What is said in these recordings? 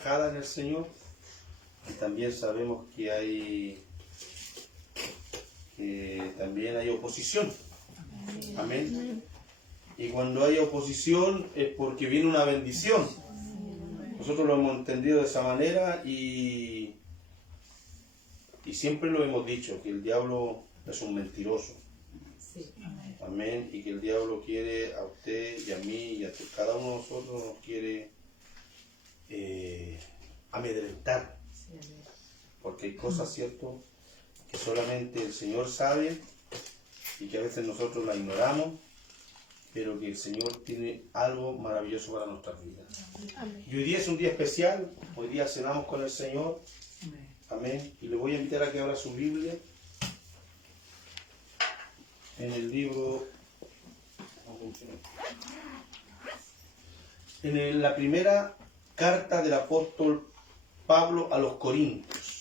trabajada en el Señor, y también sabemos que también hay oposición. Amén. Y cuando hay oposición es porque viene una bendición. Nosotros lo hemos entendido de esa manera y siempre lo hemos dicho, que el diablo es un mentiroso. Amén. Y que el diablo quiere a usted y a mí y a cada uno de nosotros nos quiere amedrentar. Porque hay cosas, ¿cierto?, que solamente el Señor sabe y que a veces nosotros la ignoramos, pero que el Señor tiene algo maravilloso para nuestras vidas. Y hoy día es un día especial, hoy día cenamos con el Señor. Amén. Y le voy a invitar a que abra su Biblia en el libro, en la primera carta del apóstol Pablo a los Corintios.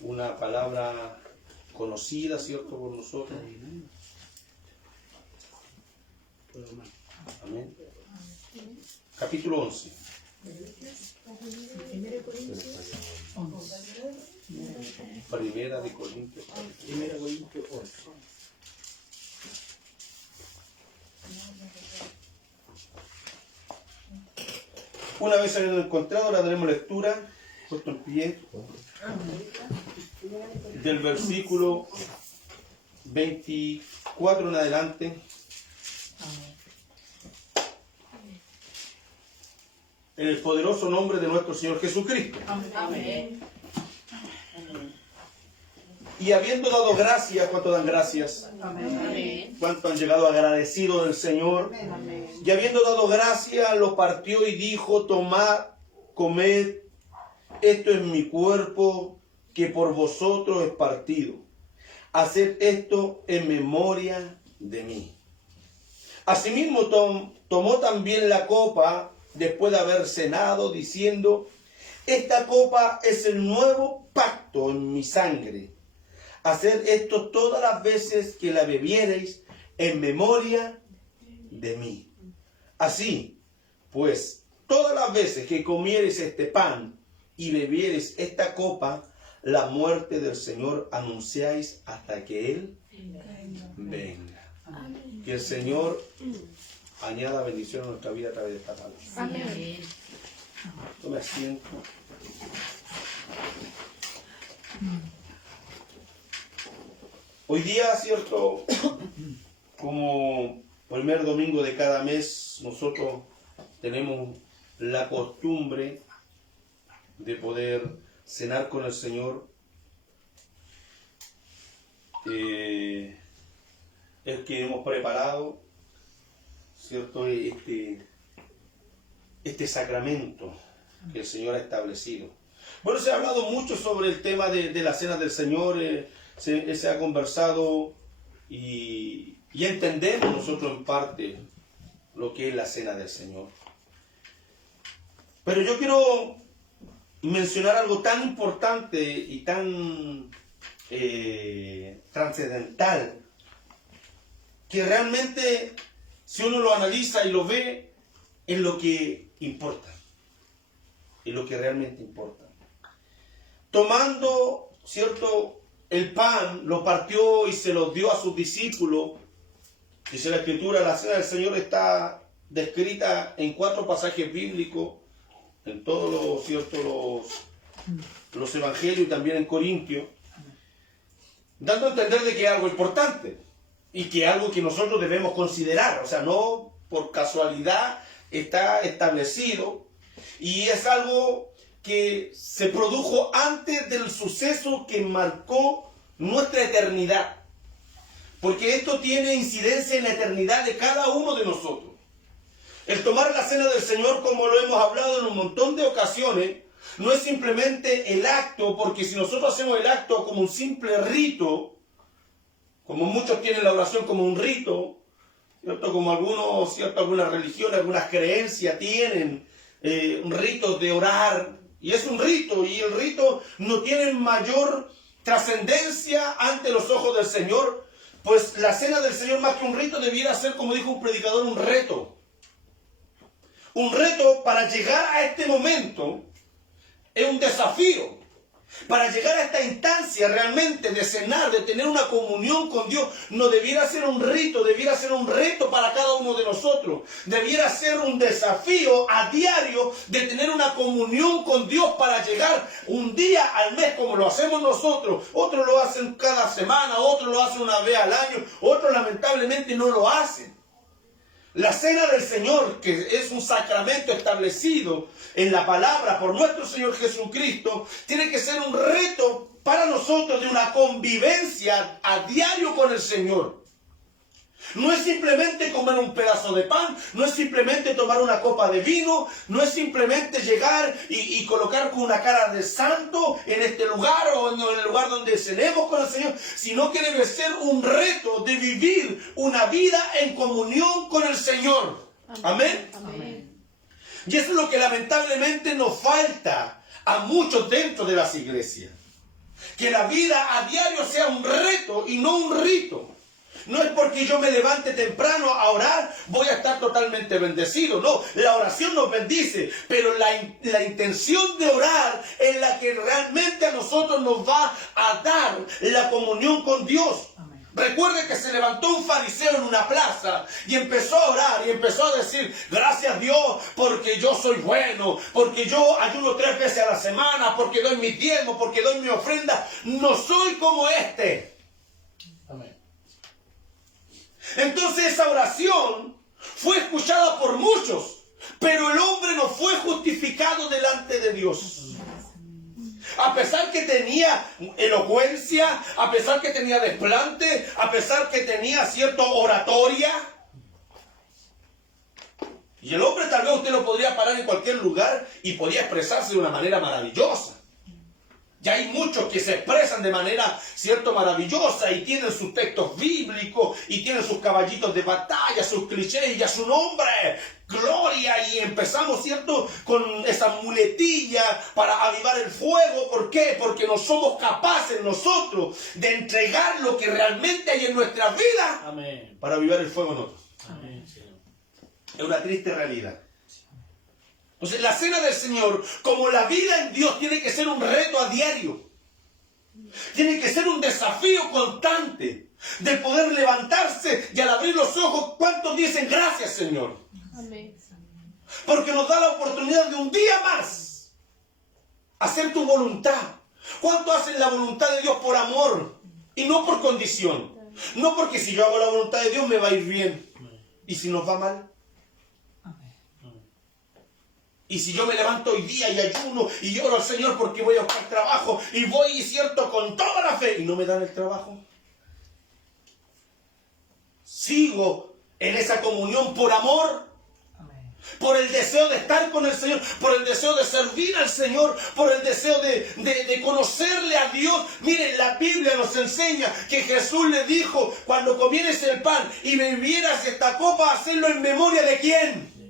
Una palabra conocida, ¿cierto?, por nosotros. Amén. Capítulo 11. Primera de Corintios. Primera Corintios 11. Una vez habiendo encontrado, la daremos lectura, puesto en pie, del versículo 24 en adelante. En el poderoso nombre de nuestro Señor Jesucristo. Amén. Y habiendo dado gracias, ¿cuánto dan gracias? Amén. ¿Cuánto han llegado agradecidos del Señor? Amén. Y habiendo dado gracias, lo partió y dijo: tomad, comed, esto es mi cuerpo que por vosotros es partido. Haced esto en memoria de mí. Asimismo tomó también la copa después de haber cenado, diciendo: esta copa es el nuevo pacto en mi sangre. Haced esto todas las veces que la bebiereis en memoria de mí. Así, pues, todas las veces que comiereis este pan y bebiereis esta copa, la muerte del Señor anunciáis hasta que Él venga. Que el Señor añada bendición a nuestra vida a través de esta palabra. Amén. Tome asiento. Hoy día, cierto, como primer domingo de cada mes, nosotros tenemos la costumbre de poder cenar con el Señor. El que hemos preparado, cierto, este sacramento que el Señor ha establecido. Bueno, se ha hablado mucho sobre el tema de la cena del Señor. Se ha conversado y entendemos nosotros en parte lo que es la cena del Señor. Pero yo quiero mencionar algo tan importante y tan trascendental, que realmente, si uno lo analiza y lo ve, es lo que importa, es lo que realmente importa. Tomando, ¿cierto?, el pan, lo partió y se lo dio a sus discípulos. Dice la Escritura, la cena del Señor está descrita en 4 pasajes bíblicos, en todos los evangelios y también en Corintios, dando a entender de que es algo importante y que es algo que nosotros debemos considerar. O sea, no por casualidad está establecido, y es algo que se produjo antes del suceso que marcó nuestra eternidad, porque esto tiene incidencia en la eternidad de cada uno de nosotros. El tomar la cena del Señor, como lo hemos hablado en un montón de ocasiones, no es simplemente el acto, porque si nosotros hacemos el acto como un simple rito, como muchos tienen la oración como un rito, ¿cierto?, como algunos, ¿cierto?, algunas religiones, algunas creencias tienen un rito de orar, y es un rito, y el rito no tiene mayor trascendencia ante los ojos del Señor, pues la cena del Señor, más que un rito, debiera ser, como dijo un predicador, un reto. Un reto para llegar a este momento es un desafío. Para llegar a esta instancia realmente de cenar, de tener una comunión con Dios, no debiera ser un rito, debiera ser un reto para cada uno de nosotros. Debiera ser un desafío a diario de tener una comunión con Dios para llegar un día al mes como lo hacemos nosotros. Otros lo hacen cada semana, otros lo hacen una vez al año, otros lamentablemente no lo hacen. La cena del Señor, que es un sacramento establecido en la palabra por nuestro Señor Jesucristo, tiene que ser un reto para nosotros de una convivencia a diario con el Señor. No es simplemente comer un pedazo de pan, no es simplemente tomar una copa de vino, no es simplemente llegar y colocar con una cara de santo en este lugar o en el lugar donde cenemos con el Señor, sino que debe ser un reto de vivir una vida en comunión con el Señor. Amén. Amén. Y eso es lo que lamentablemente nos falta a muchos dentro de las iglesias. Que la vida a diario sea un reto y no un rito. No es porque yo me levante temprano a orar, voy a estar totalmente bendecido. No, la oración nos bendice, pero la intención de orar es la que realmente a nosotros nos va a dar la comunión con Dios. Amén. Recuerde que se levantó un fariseo en una plaza y empezó a orar y empezó a decir: gracias Dios porque yo soy bueno, porque yo ayuno 3 veces a la semana, porque doy mi diezmo, porque doy mi ofrenda. No soy como este. Amén. Entonces esa oración fue escuchada por muchos, pero el hombre no fue justificado delante de Dios. A pesar que tenía elocuencia, a pesar que tenía desplante, a pesar que tenía cierta oratoria. Y el hombre tal vez usted lo podría parar en cualquier lugar y podía expresarse de una manera maravillosa. Ya hay muchos que se expresan de manera, cierto, maravillosa y tienen sus textos bíblicos y tienen sus caballitos de batalla, sus clichés y a su nombre, gloria. Y empezamos, cierto, con esa muletilla para avivar el fuego. ¿Por qué? Porque no somos capaces nosotros de entregar lo que realmente hay en nuestra vida. Amén. Para avivar el fuego en otros. Amén, Señor. Es una triste realidad. Entonces, la cena del Señor, como la vida en Dios, tiene que ser un reto a diario. Tiene que ser un desafío constante de poder levantarse y al abrir los ojos, ¿cuántos dicen gracias, Señor? Amén. Porque nos da la oportunidad de un día más hacer tu voluntad. ¿Cuántos hacen la voluntad de Dios por amor y no por condición? No porque si yo hago la voluntad de Dios me va a ir bien. ¿Y si nos va mal? Y si yo me levanto hoy día y ayuno y lloro al Señor porque voy a buscar trabajo y voy, cierto, con toda la fe y no me dan el trabajo. Sigo en esa comunión por amor, por el deseo de estar con el Señor, por el deseo de servir al Señor, por el deseo de conocerle a Dios. Miren, la Biblia nos enseña que Jesús le dijo: cuando comieres el pan y bebieras esta copa, hacerlo en memoria de ¿quién?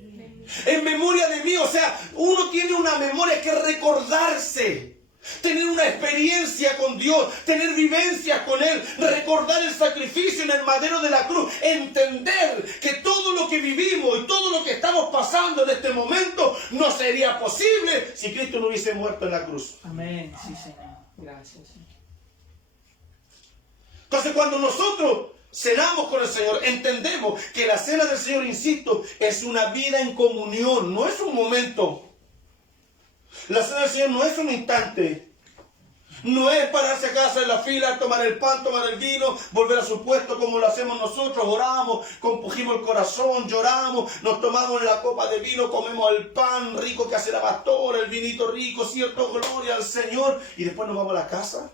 En memoria de mí. O sea, uno tiene una memoria que recordarse, tener una experiencia con Dios, tener vivencias con Él, recordar el sacrificio en el madero de la cruz, entender que todo lo que vivimos y todo lo que estamos pasando en este momento no sería posible si Cristo no hubiese muerto en la cruz. Amén. Sí, Señor. Gracias, Señor. Entonces, cuando nosotros cenamos con el Señor, entendemos que la cena del Señor, insisto, es una vida en comunión, no es un momento. La cena del Señor no es un instante. No es pararse a casa en la fila, tomar el pan, tomar el vino, volver a su puesto como lo hacemos nosotros. Oramos, compugimos el corazón, lloramos, nos tomamos la copa de vino, comemos el pan rico que hace la pastora, el vinito rico, cierto, gloria al Señor. Y después nos vamos a la casa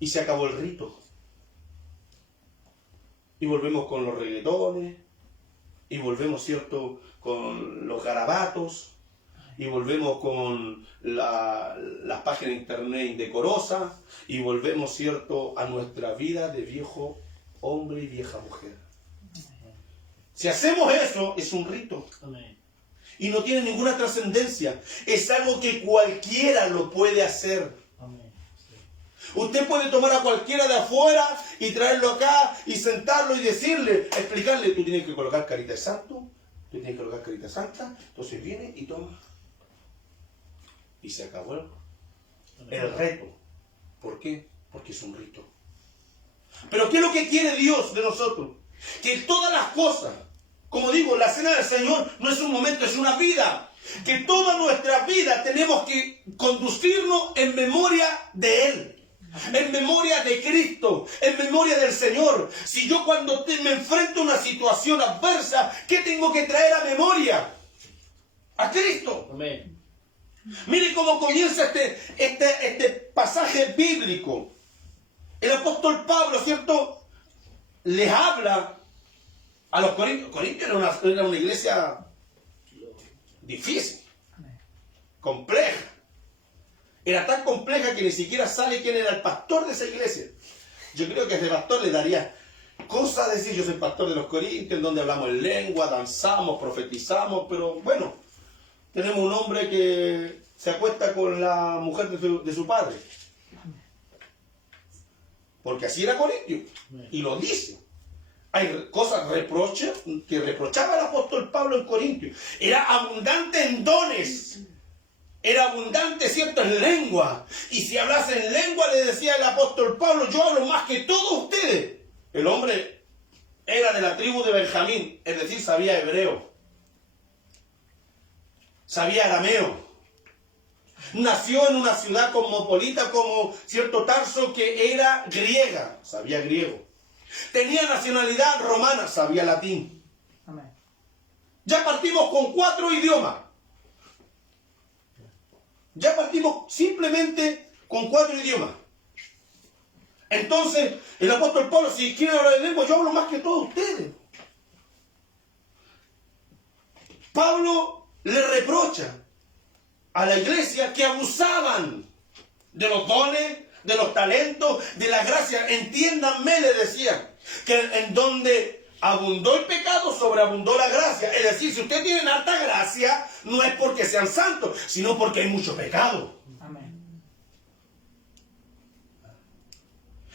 y se acabó el rito. Y volvemos con los reggaetones, y volvemos, cierto, con los garabatos, y volvemos con las páginas de internet indecorosas, y volvemos, cierto, a nuestra vida de viejo hombre y vieja mujer. Si hacemos eso, es un rito. Amén. Y no tiene ninguna trascendencia. Es algo que cualquiera lo puede hacer. Amén. Usted puede tomar a cualquiera de afuera y traerlo acá y sentarlo y decirle, explicarle: tú tienes que colocar carita de santo, tú tienes que colocar carita santa, entonces viene y toma. Y se acabó el reto. ¿Por qué? Porque es un rito. Pero ¿qué es lo que quiere Dios de nosotros? Que todas las cosas, como digo, la cena del Señor no es un momento, es una vida. Que toda nuestra vida tenemos que conducirnos en memoria de Él, en memoria de Cristo, en memoria del Señor. Si yo cuando me enfrento a una situación adversa, ¿qué tengo que traer a memoria? A Cristo. Amén. Mire cómo comienza este pasaje bíblico. El apóstol Pablo, ¿cierto?, les habla a los corintios. Corintios era una iglesia difícil, compleja. Era tan compleja que ni siquiera sabe quién era el pastor de esa iglesia. Yo creo que a ese pastor le daría cosa decir: yo soy pastor de los Corintios, en donde hablamos en lengua, danzamos, profetizamos, pero bueno, tenemos un hombre que se acuesta con la mujer de su padre. Porque así era Corintio. Y lo dice. Hay cosas, reproches, que reprochaba el apóstol Pablo en Corintio. Era abundante en dones. Era abundante, ¿cierto?, en lengua. Y si hablase en lengua, le decía el apóstol Pablo: yo hablo más que todos ustedes. El hombre era de la tribu de Benjamín, es decir, sabía hebreo. Sabía arameo. Nació en una ciudad cosmopolita como cierto Tarso, que era griega, sabía griego. Tenía nacionalidad romana, sabía latín. Amén. Ya partimos con 4 idiomas. Ya partimos simplemente con 4 idiomas. Entonces, el apóstol Pablo, si quieren hablar de lengua, yo hablo más que todos ustedes. Pablo le reprocha a la iglesia que abusaban de los dones, de los talentos, de la gracia. Entiéndanme, le decía, que en donde abundó el pecado, sobreabundó la gracia. Es decir, si ustedes tienen harta gracia, no es porque sean santos, sino porque hay mucho pecado. Amén.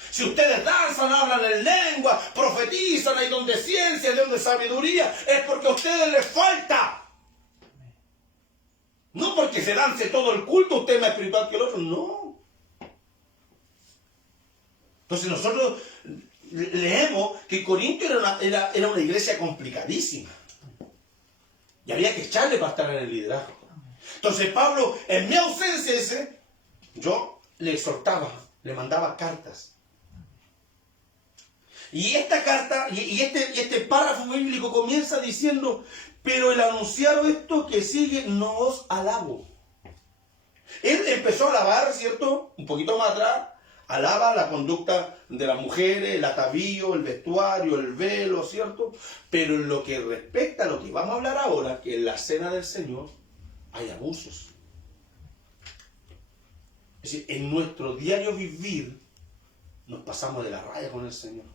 Si ustedes danzan, hablan en lengua, profetizan, hay don de ciencia, hay don de sabiduría, es porque a ustedes les falta. No porque se dance todo el culto, usted es más espiritual que el otro, no. Entonces nosotros leemos que Corintio era una iglesia complicadísima. Y había que echarle para estar en el liderazgo. Entonces Pablo, en mi ausencia, yo le exhortaba, le mandaba cartas. Y esta carta, y este párrafo bíblico comienza diciendo: pero el anunciar esto que sigue no os alabo. Él empezó a alabar, ¿cierto?, un poquito más atrás, alaba la conducta de las mujeres, el atavío, el vestuario, el velo, ¿cierto? Pero en lo que respecta a lo que vamos a hablar ahora, que en la cena del Señor hay abusos. Es decir, en nuestro diario vivir nos pasamos de la raya con el Señor.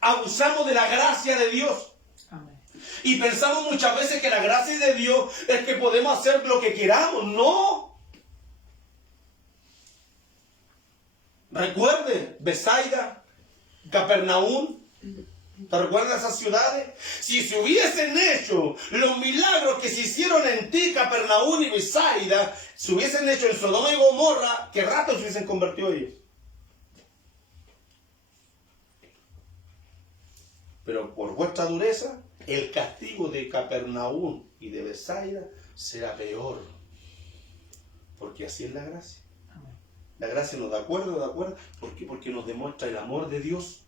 Abusamos de la gracia de Dios. Amén. Y pensamos muchas veces que la gracia de Dios es que podemos hacer lo que queramos. ¡No! Recuerde, Besaida, Capernaum. ¿Te recuerdas esas ciudades? Si se hubiesen hecho los milagros que se hicieron en ti, Capernaum y Besaida, se hubiesen hecho en Sodoma y Gomorra, ¿qué rato se hubiesen convertido ellos? Pero por vuestra dureza, el castigo de Capernaum y de Besaida será peor. Porque así es la gracia. La gracia nos da acuerdo. ¿Por qué? Porque nos demuestra el amor de Dios.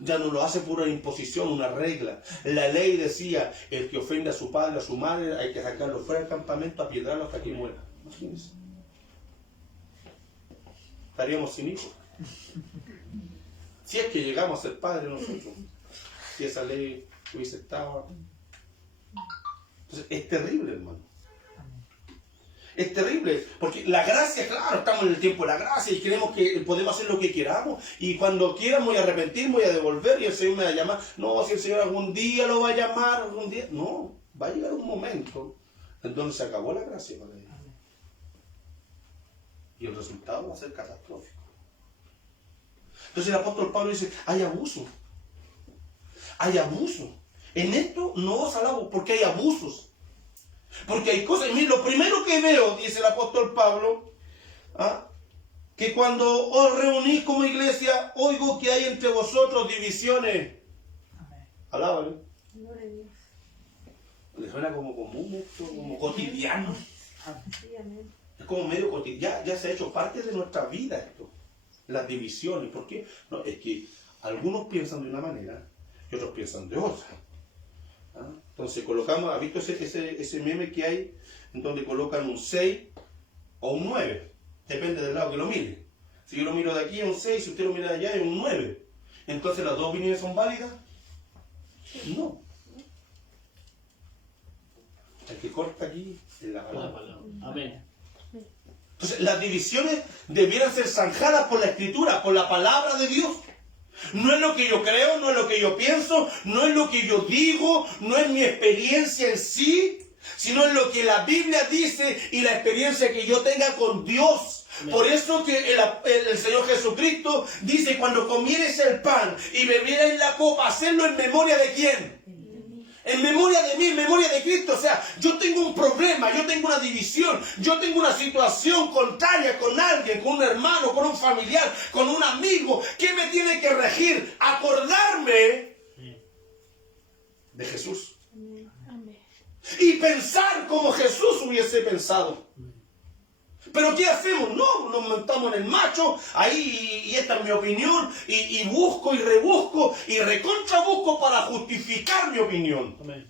Ya no lo hace por una imposición, una regla. La ley decía: el que ofende a su padre, a su madre, hay que sacarlo fuera del campamento, apiedrarlo hasta que muera. Imagínense. Estaríamos sin hijos. Si es que llegamos a ser padres nosotros. Si esa ley hubiese estado. Entonces, es terrible, hermano. Es terrible, porque la gracia, claro, estamos en el tiempo de la gracia y creemos que podemos hacer lo que queramos, y cuando quieran voy a arrepentir, voy a devolver y el Señor me va a llamar. No, si el Señor algún día lo va a llamar, algún día. No, va a llegar un momento en donde se acabó la gracia para ellos. Y el resultado va a ser catastrófico. Entonces el apóstol Pablo dice: hay abuso. Hay abuso. En esto no os alabo, porque hay abusos. Porque hay cosas. Mira, lo primero que veo, dice el apóstol Pablo, que cuando os reunís como iglesia, oigo que hay entre vosotros divisiones. Amén. Alábale. Gloria a Dios. Le suena como común esto, como cotidiano. Sí, amén. Es como medio cotidiano. Ya se ha hecho parte de nuestra vida esto. Las divisiones. ¿Por qué? No, es que algunos piensan de una manera y otros piensan de otra. Entonces colocamos, ¿ha visto ese meme que hay en donde colocan un 6 o un 9? Depende del lado que lo mire. Si yo lo miro de aquí es un 6, si usted lo mira de allá es un 9. Entonces, ¿las dos opiniones son válidas? No. El que corta aquí es la La palabra. palabra. Amén. Entonces, las divisiones debieran ser zanjadas por la Escritura, por la palabra de Dios. No es lo que yo creo, no es lo que yo pienso, no es lo que yo digo, no es mi experiencia en sí, sino es lo que la Biblia dice y la experiencia que yo tenga con Dios. Por eso que el Señor Jesucristo dice, cuando comieres el pan y bebieres la copa, hacerlo en memoria de ¿quién? En memoria de mí, en memoria de Cristo. O sea, yo tengo un problema, yo tengo una división, yo tengo una situación contraria con alguien, con un hermano, con un familiar, con un amigo. ¿Qué me tiene que regir? Acordarme de Jesús. Amén. Y pensar como Jesús hubiese pensado. ¿Pero qué hacemos? No, nos montamos en el macho, ahí, y esta es mi opinión, y busco y rebusco, y recontrabusco para justificar mi opinión. Amén.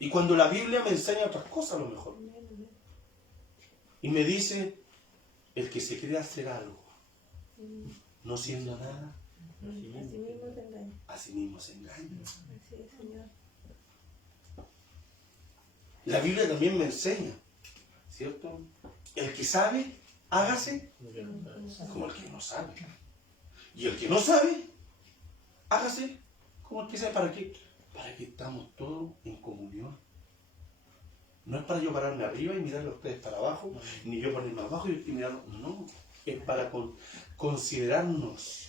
Y cuando la Biblia me enseña otras cosas, a lo mejor. Y me dice, el que se cree hacer algo, no siendo nada, Así mismo te engaño. a sí mismo se engaña. Así es, Señor. La Biblia también me enseña, ¿cierto? El que sabe, hágase como el que no sabe. Y el que no sabe, hágase como el que sabe. ¿Para qué? Para que estamos todos en comunión. No es para yo pararme arriba y mirarle a ustedes para abajo, ni yo ponerme abajo y mirarlos. No, es para considerarnos.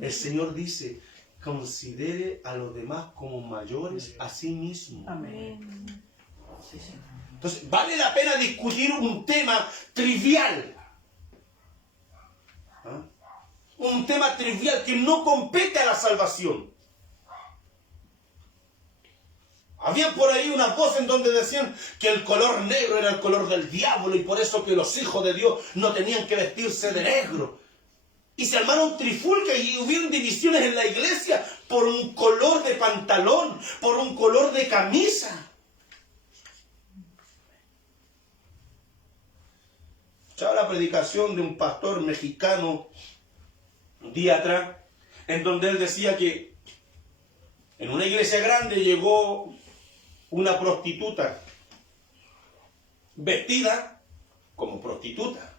El Señor dice, considere a los demás como mayores a sí mismo. Amén. Sí, Señor. Entonces, vale la pena discutir un tema trivial. Un tema trivial que no compete a la salvación. Había por ahí unas voces en donde decían que el color negro era el color del diablo y por eso que los hijos de Dios no tenían que vestirse de negro. Y se armaron trifulcas y hubieron divisiones en la iglesia por un color de pantalón, por un color de camisa. Escuchaba la predicación de un pastor mexicano un día atrás, en donde él decía que en una iglesia grande llegó una prostituta vestida como prostituta.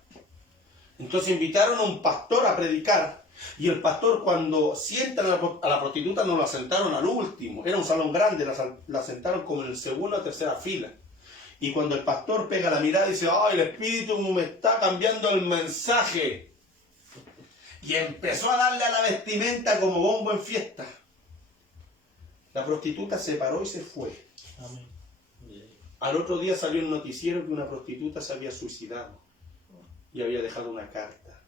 Entonces invitaron a un pastor a predicar y el pastor, cuando sientan a la prostituta, no la sentaron al último, era un salón grande, la sentaron como en el segunda o tercera fila. Y cuando el pastor pega la mirada y dice, ¡ay, el Espíritu me está cambiando el mensaje! Y empezó a darle a la vestimenta como bombo en fiesta. La prostituta se paró y se fue. Amén. Al otro día salió en el noticiero que una prostituta se había suicidado y había dejado una carta.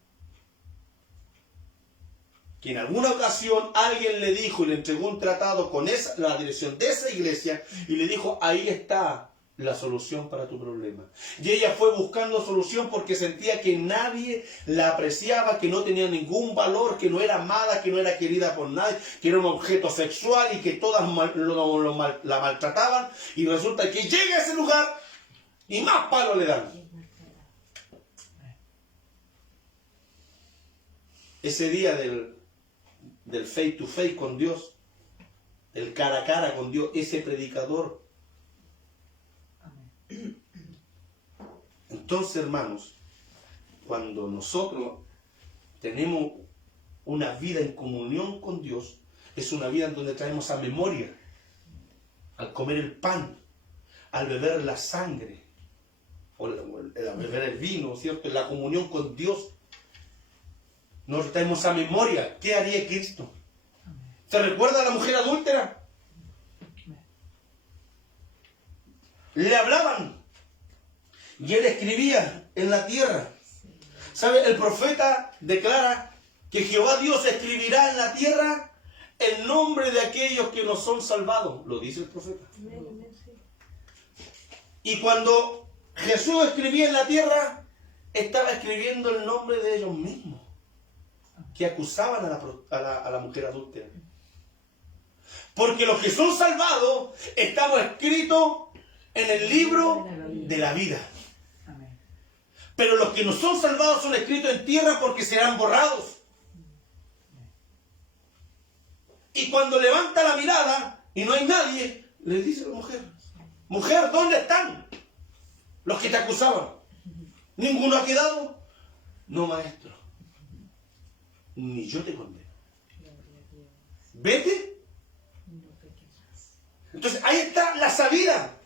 Que en alguna ocasión alguien le dijo y le entregó un tratado con la dirección de esa iglesia y le dijo, ahí está la solución para tu problema. Y ella fue buscando solución porque sentía que nadie la apreciaba, que no tenía ningún valor, que no era amada, que no era querida por nadie, que era un objeto sexual y que todas la maltrataban. Y resulta que llega a ese lugar y más palo le dan. Ese día del face to face con Dios, el cara a cara con Dios, ese predicador. Entonces, hermanos, cuando nosotros tenemos una vida en comunión con Dios, es una vida en donde traemos a memoria, al comer el pan, al beber la sangre, o al beber el vino, ¿cierto? La comunión con Dios, nos traemos a memoria. ¿Qué haría Cristo? ¿Te recuerda a la mujer adúltera? Le hablaban y él escribía en la tierra. ¿Sabe? El profeta declara que Jehová Dios escribirá en la tierra el nombre de aquellos que no son salvados. Lo dice el profeta. Amén, amén, sí. Y cuando Jesús escribía en la tierra, estaba escribiendo el nombre de ellos mismos, que acusaban a la mujer adúltera. Porque los que son salvados estamos escritos en el libro de la vida. Amén. Pero los que no son salvados son escritos en tierra porque serán borrados. Y cuando levanta la mirada y no hay nadie, le dice a la mujer: mujer, ¿dónde están los que te acusaban? ¿Ninguno ha quedado? No, maestro, ni yo te condeno. Vete. Entonces ahí está la salida.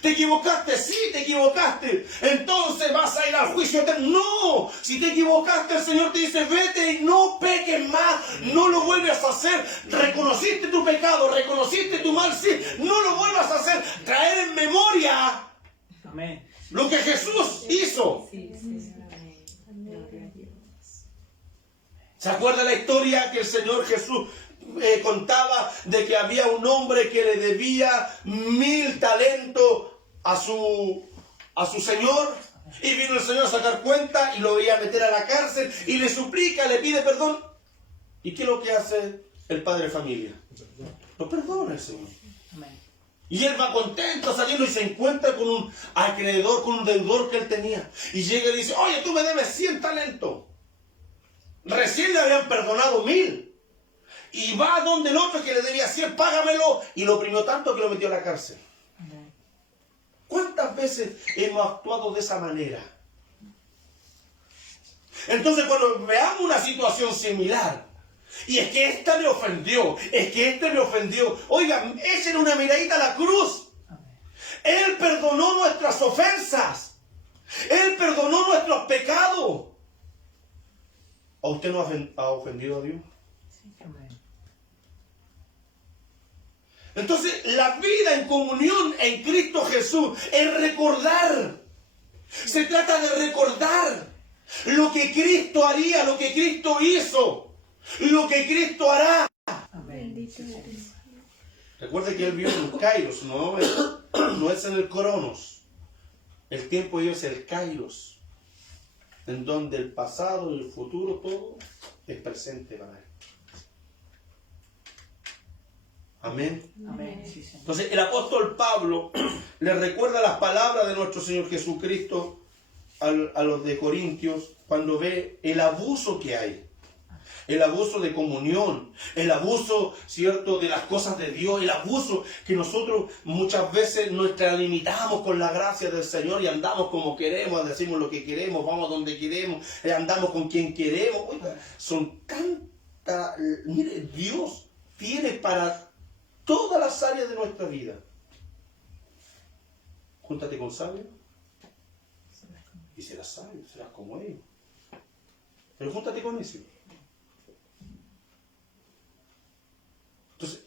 ¿Te equivocaste? Sí, te equivocaste. Entonces vas a ir al juicio eterno. No, si te equivocaste, el Señor te dice: vete y no peques más, no lo vuelvas a hacer. Reconociste tu pecado, reconociste tu mal, sí, no lo vuelvas a hacer. Traer en memoria Amén. lo que Jesús hizo. Sí, sí. ¿Se acuerda la historia que el Señor Jesús contaba de que había un hombre que le debía 1000 talentos a su Señor? Y vino el Señor a sacar cuenta y lo veía meter a la cárcel y le suplica, le pide perdón. ¿Y qué es lo que hace el padre de familia? Lo perdona el Señor. Amén. Y él va contento saliendo y se encuentra con un acreedor, con un deudor que él tenía. Y llega y dice: oye, tú me debes 100 talentos. Recién le habían perdonado 1000. Y va donde el otro que le debía 100, págamelo. Y lo oprimió tanto que lo metió a la cárcel. Amén. ¿Cuántas veces hemos actuado de esa manera? Entonces, cuando veamos una situación similar, y es que esta me ofendió, es que este me ofendió, oigan, echen una miradita a la cruz. Amén. Él perdonó nuestras ofensas. Él perdonó nuestros pecados. ¿A usted no ha ofendido a Dios? Amén. Entonces, la vida en comunión en Cristo Jesús es recordar. Se trata de recordar lo que Cristo haría, lo que Cristo hizo, lo que Cristo hará. Amén. Bendito eres. Recuerde que Él vio en Kairos, no es en el Cronos. El tiempo de Dios es el Kairos, en donde el pasado y el futuro todo es presente para Él. Amén. Amén. Sí, Señor. Entonces el apóstol Pablo le recuerda las palabras de nuestro Señor Jesucristo a los de Corintios cuando ve el abuso que hay. El abuso de comunión, el abuso, ¿cierto?, de las cosas de Dios, el abuso que nosotros muchas veces nos extralimitamos con la gracia del Señor y andamos como queremos, decimos lo que queremos, vamos donde queremos, andamos con quien queremos. Oiga, son tantas... Mire, Dios tiene para todas las áreas de nuestra vida. Júntate con sabios y serás sabio, serás como ellos. Pero júntate con eso. Entonces,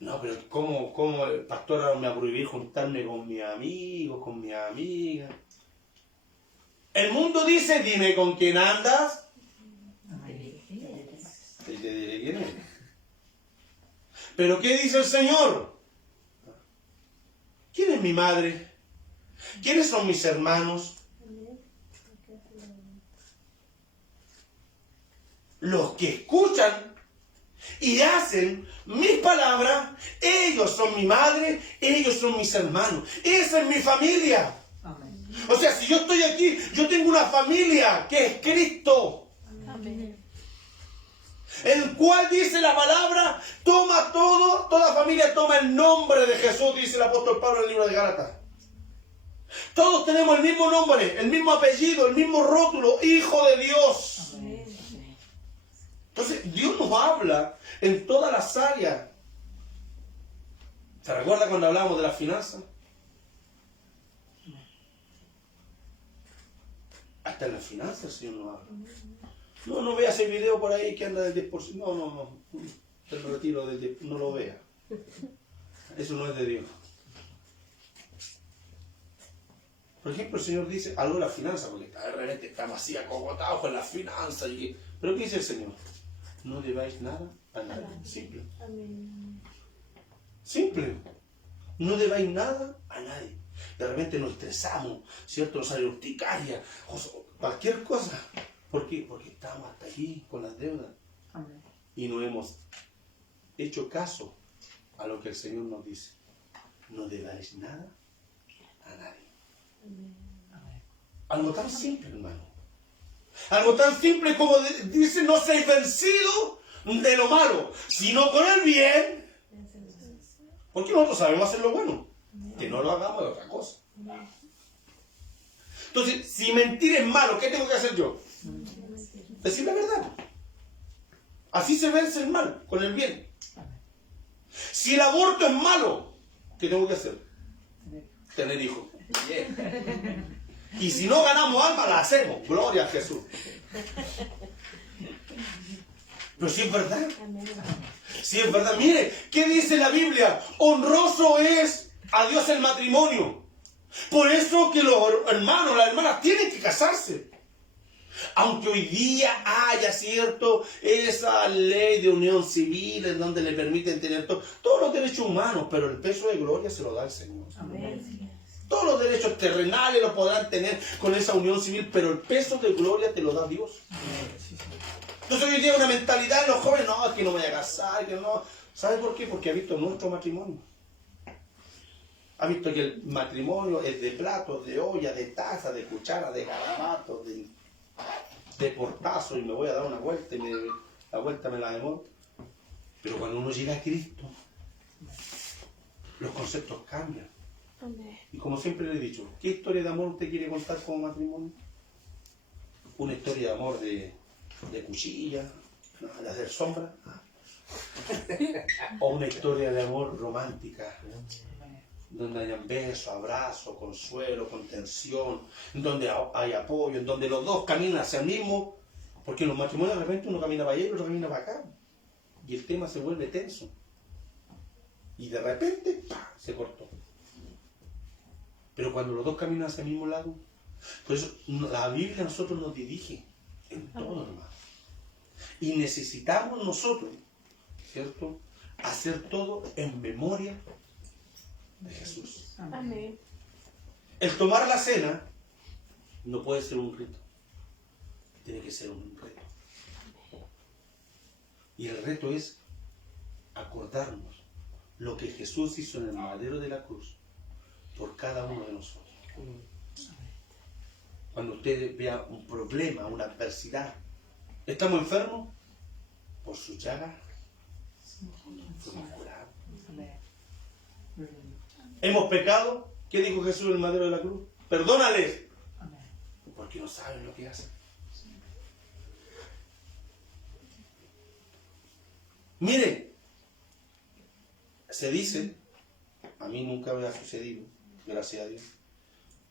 no, pero ¿cómo pastora, me prohibí juntarme con mis amigos, con mis amigas? El mundo dice: dime con quién andas Amén. y te diré quién eres. Pero ¿qué dice el Señor? ¿Quién es mi madre? ¿Quiénes son mis hermanos? Amén. Los que escuchan y hacen mis palabras, ellos son mi madre, ellos son mis hermanos. Esa es mi familia. Amén. O sea, si yo estoy aquí, yo tengo una familia que es Cristo, Amén. el cual dice la palabra, toma todo, toda familia toma el nombre de Jesús, dice el apóstol Pablo en el libro de Gálatas. Todos tenemos el mismo nombre, el mismo apellido, el mismo rótulo, Hijo de Dios. Amén. Entonces, Dios nos habla en todas las áreas. ¿Se recuerda cuando hablamos de las finanzas? Hasta en las finanzas el Señor nos habla. No veas el video por ahí que anda del 10%. No. Te lo retiro no lo vea. Eso no es de Dios. Por ejemplo, el Señor dice algo de la finanza, porque de repente estamos así acogotados con la finanza. Pero ¿qué dice el Señor? No debáis nada a nadie. Simple. Amén. Simple. No debáis nada a nadie. De repente nos estresamos, ¿cierto? Nos sale urticaria, cualquier cosa. ¿Por qué? Porque estamos hasta aquí con las deudas. Amén. Y no hemos hecho caso a lo que el Señor nos dice. No debáis nada a nadie. Amén. Algo tan simple, hermano. Algo tan simple como dice, no seáis vencidos de lo malo, sino con el bien. Porque nosotros sabemos hacer lo bueno. Que no lo hagamos de otra cosa. Entonces, si mentir es malo, ¿qué tengo que hacer yo? Decir la verdad. Así se vence el mal, con el bien. Si el aborto es malo, ¿qué tengo que hacer? Tener hijos. Bien. Y si no ganamos alma, la hacemos. Gloria a Jesús. Pero si es verdad. Amén. Si es verdad. Mire, ¿qué dice la Biblia? Honroso es a Dios el matrimonio. Por eso que los hermanos, las hermanas tienen que casarse. Aunque hoy día haya, ¿cierto?, esa ley de unión civil en donde le permiten tener todos los derechos humanos, pero el peso de gloria se lo da el Señor. Amén. Todos los derechos terrenales los podrán tener con esa unión civil, pero el peso de gloria te lo da Dios. Entonces hoy día una mentalidad de los jóvenes, no, es que no me voy a casar, que no. ¿Sabe por qué? Porque ha visto nuestro matrimonio. Ha visto que el matrimonio es de platos, de olla, de taza, de cuchara, de garabatos, de portazo, y me voy a dar una vuelta y la vuelta me la demoro. Pero cuando uno llega a Cristo, los conceptos cambian. Amén. Y como siempre le he dicho, ¿qué historia de amor usted quiere contar como matrimonio? ¿Una historia de amor de cuchilla, de hacer sombra? ¿O una historia de amor romántica, donde hayan besos, abrazos, consuelo, contención, donde hay apoyo, en donde los dos caminan hacia el mismo? Porque en los matrimonios de repente uno camina para allá y el otro camina para acá, y el tema se vuelve tenso. Y de repente, ¡pah!, se cortó. Pero cuando los dos caminan hacia el mismo lado, por eso la Biblia a nosotros nos dirige en todo, hermano. Y necesitamos nosotros, ¿cierto?, hacer todo en memoria de Jesús. Amén. El tomar la cena no puede ser un rito, tiene que ser un reto. Y el reto es acordarnos lo que Jesús hizo en el madero de la cruz por cada uno de nosotros. Cuando usted vea un problema, una adversidad, ¿estamos enfermos? Por su llaga fuimos curados. ¿Hemos pecado? ¿Qué dijo Jesús en el madero de la cruz? Perdónales, porque no saben lo que hacen. Mire, se dice, a mí nunca me ha sucedido, gracias a Dios,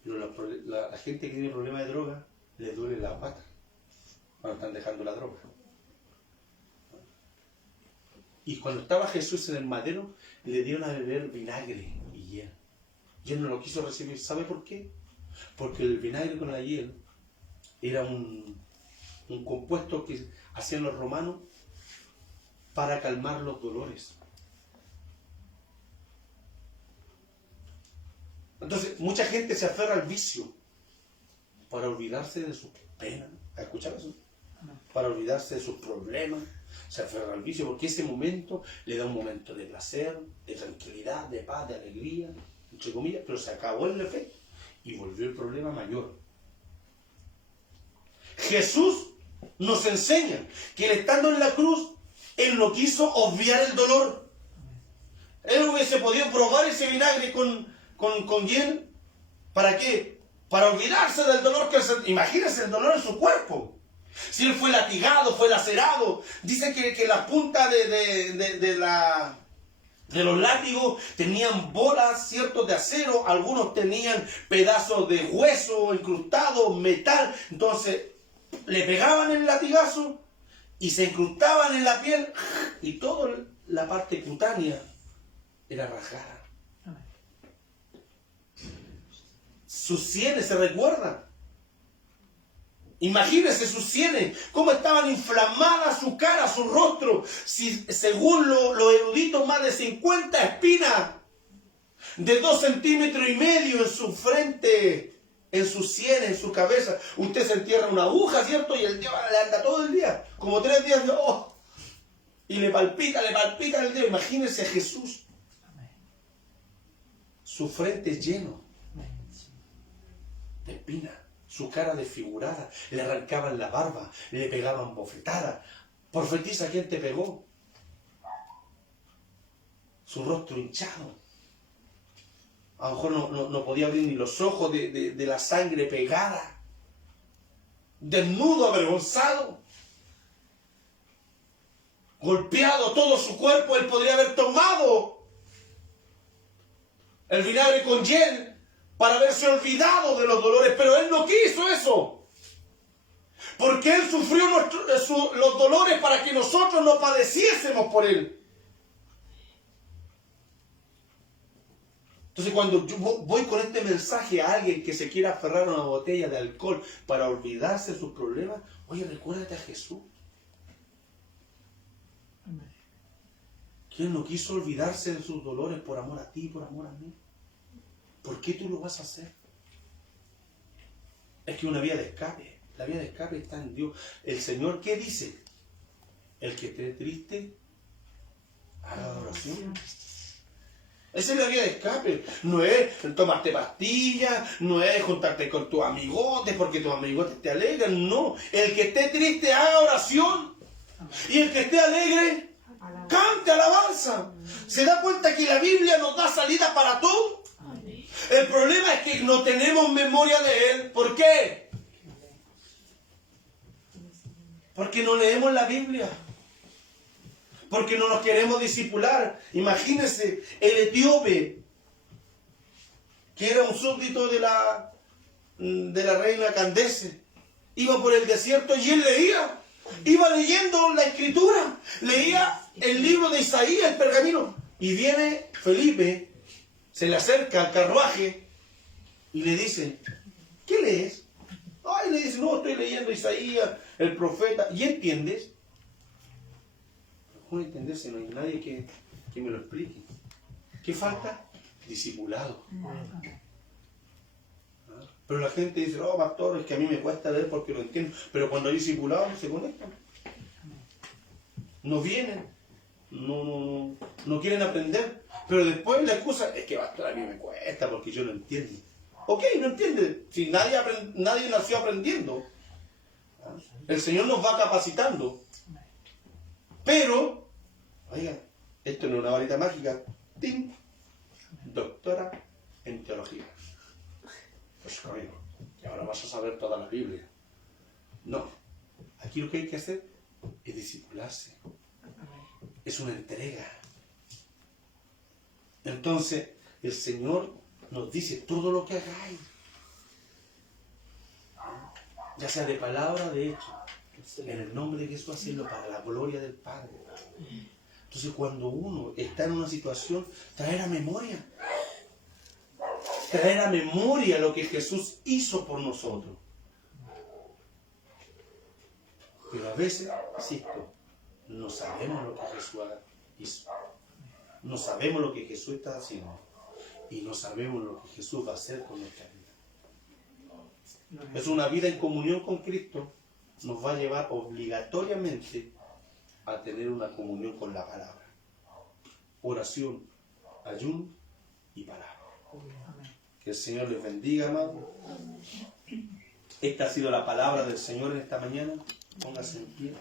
pero la gente que tiene problemas de droga, les duele la pata cuando están dejando la droga. Y cuando estaba Jesús en el madero, le dieron a beber vinagre y hiel. Y él no lo quiso recibir. ¿Sabe por qué? Porque el vinagre con la hiel era un compuesto que hacían los romanos para calmar los dolores. Entonces, mucha gente se aferra al vicio para olvidarse de sus penas. ¿Ha escuchado eso? Para olvidarse de sus problemas. Se aferra al vicio porque ese momento le da un momento de placer, de tranquilidad, de paz, de alegría, entre comillas, pero se acabó el efecto y volvió el problema mayor. Jesús nos enseña que él, estando en la cruz, él no quiso obviar el dolor. Él hubiese podido probar ese vinagre con hiel. ¿Para qué? Para olvidarse del dolor imagínense el dolor en su cuerpo. Si él fue latigado, fue lacerado, dice que la punta de los látigos tenían bolas, ¿cierto?, de acero, algunos tenían pedazos de hueso incrustados, metal. Entonces le pegaban el latigazo y se incrustaban en la piel y toda la parte cutánea era rajada. Sus sienes se recuerdan. Imagínense sus sienes, cómo estaban inflamadas su cara, su rostro. Si, según los eruditos, más de 50 espinas de 2,5 centímetros en su frente, en sus sienes, en su cabeza. Usted se entierra una aguja, ¿cierto? Y el diablo le anda todo el día, como 3 días de y le palpita el dedo. Imagínense a Jesús. Su frente lleno de espinas, su cara desfigurada, le arrancaban la barba, le pegaban bofetadas. Profetiza, ¿quién te pegó? Su rostro hinchado. A lo mejor no podía abrir ni los ojos de la sangre pegada. Desnudo, avergonzado. Golpeado todo su cuerpo. Él podría haber tomado el vinagre con hiel para haberse olvidado de los dolores, pero Él no quiso eso. Porque Él sufrió los dolores para que nosotros no padeciésemos por Él. Entonces, cuando yo voy con este mensaje a alguien que se quiera aferrar a una botella de alcohol para olvidarse de sus problemas, oye, recuérdate a Jesús. ¿Quién no quiso olvidarse de sus dolores por amor a ti, por amor a mí? ¿Por qué tú lo vas a hacer? Es que una vía de escape. La vía de escape está en Dios. El Señor, ¿qué dice? El que esté triste, haga oración. Esa es la vía de escape. No es tomarte pastillas, no es juntarte con tus amigotes porque tus amigotes te alegran. No. El que esté triste, haga oración. Y el que esté alegre, cante alabanza. ¿Se da cuenta que la Biblia nos da salida para todo? El problema es que no tenemos memoria de Él. ¿Por qué? Porque no leemos la Biblia. Porque no nos queremos discipular. Imagínense, el etíope, que era un súbdito de la reina Candace, iba por el desierto y él leía. Iba leyendo la Escritura. Leía el libro de Isaías, el pergamino. Y viene Felipe, se le acerca al carruaje y le dice, ¿qué lees? Ay, le dice, no, estoy leyendo Isaías, el profeta. ¿Y entiendes? ¿Cómo entender si no hay nadie que me lo explique? ¿Qué falta? Discipulado. Pero la gente dice, oh, pastor, es que a mí me cuesta leer porque lo entiendo. Pero cuando hay discipulado, se conectan. No vienen. No quieren aprender. Pero después la excusa es que, pastor, a mí me cuesta porque yo no entiendo. Ok, no entiende. Si nadie nació aprendiendo. El Señor nos va capacitando. Pero, oiga, esto no es una varita mágica. ¡Ting! Doctora en teología. Pues conmigo, y ahora vas a saber toda la Biblia. No. Aquí lo que hay que hacer es discipularse. Es una entrega. Entonces, el Señor nos dice todo lo que hagáis. Ya sea de palabra, de hecho. En el nombre de Jesús, hacerlo para la gloria del Padre. Entonces, cuando uno está en una situación, traer a memoria lo que Jesús hizo por nosotros. Pero a veces, insisto, no sabemos lo que Jesús hizo. No sabemos lo que Jesús está haciendo. Y no sabemos lo que Jesús va a hacer con nuestra vida. Es una vida en comunión con Cristo. Nos va a llevar obligatoriamente a tener una comunión con la palabra. Oración, ayuno y palabra. Que el Señor les bendiga, amados. Esta ha sido la palabra del Señor en esta mañana. Póngase en pie.